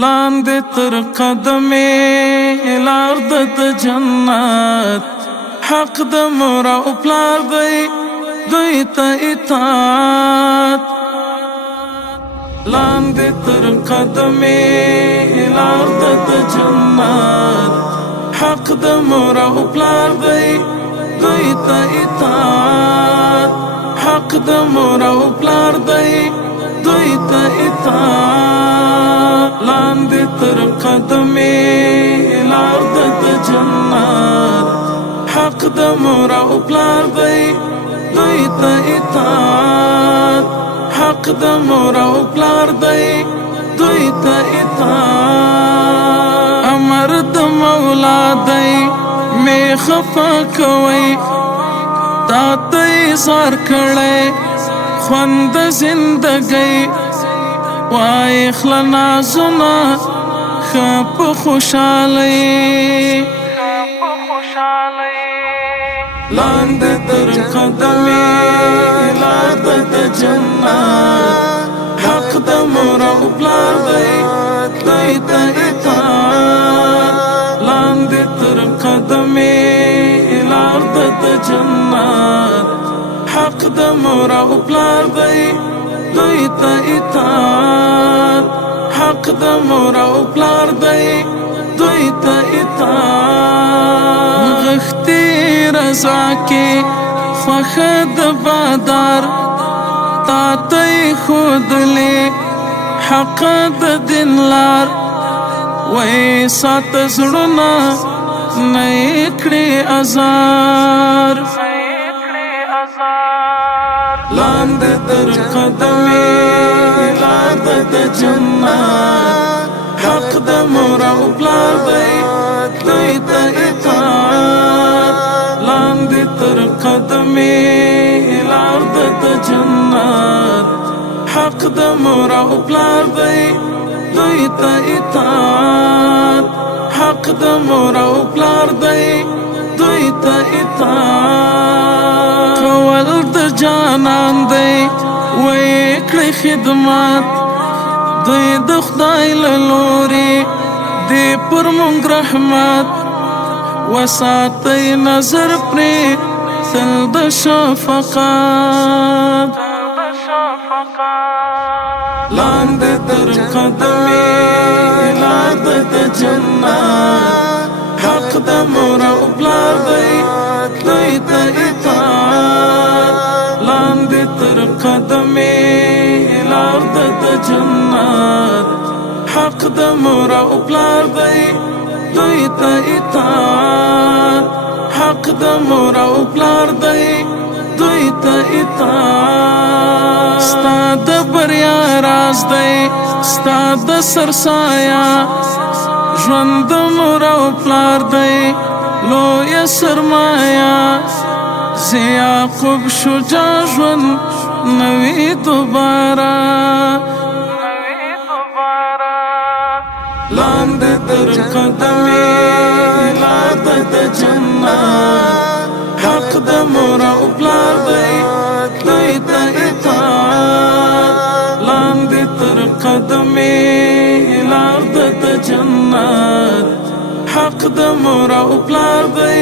لاندې تر قدمې لار د جنت حق د مور او پلار دی دوی ته اطاعت لاندې تر قدمې لار د جنت حق د مور او پلار دی دوی ته اطاعت حق د مور او پلار دی دوی ته اطاعت لاندې تر قدمې لار د جنت حق د مور او پلار دی دوی ته اطاعت حق د مور او پلار دی دوی ته اطاعت امر د مولا دی می خفا کوي تا ته زار کړي خوند زندګي وای خلنا زنا خپ خوشالي لاندې در قدمې لار د جنت حق د مور او پلار دی دوی ته اطاعت لاندې تر قدمې لار د جنت حق د مور او پلار دی دوی ته اطاعت حق د مور او پلار دی دوی ته اطاعت غختی رضا کې خوښ د بادار تا ته ښودلې حق د دین لار وای سات زړونه نه کړې ازار لاندې تر قدمې لار د جنت حق د مور او پلار دی دوی ته اطاعت لاندې تر قدمې لار د جنت حق د مور او پلار دی دوی ته اطاعت حق د مور او پلار دی دوی ته اطاعت کول د جانان دی وای کړی خدمت دوی د خدای له لوري دی پر مونږ رحمت وساتئ نظر پرې تل د شفقت لاندې تر قدمې لار د جنت حق د مور او پلار دی دوی ته اطاعت لاندې تر قدمې لار د جنت حق د مور او پلار دی دوی ته اطاعت حق د مور او پلار دی دوی ته اطاعت ستا د بریا راز دی ستا د سرسایا ژوند د مور او پلار دی لویه سرمایا زه یعقوب شجاع ژوند نوی دوباره لاندې تر قدمې لار د جنت حق د مور او پلار دی دوی ته اطاعت لاندې تر قدمې لار د جنت حق د مور او پلار دی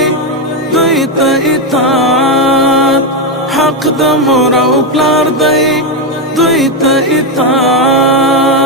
دوی ته اطاعت حق د مور او پلار دی دوی ته اطاعت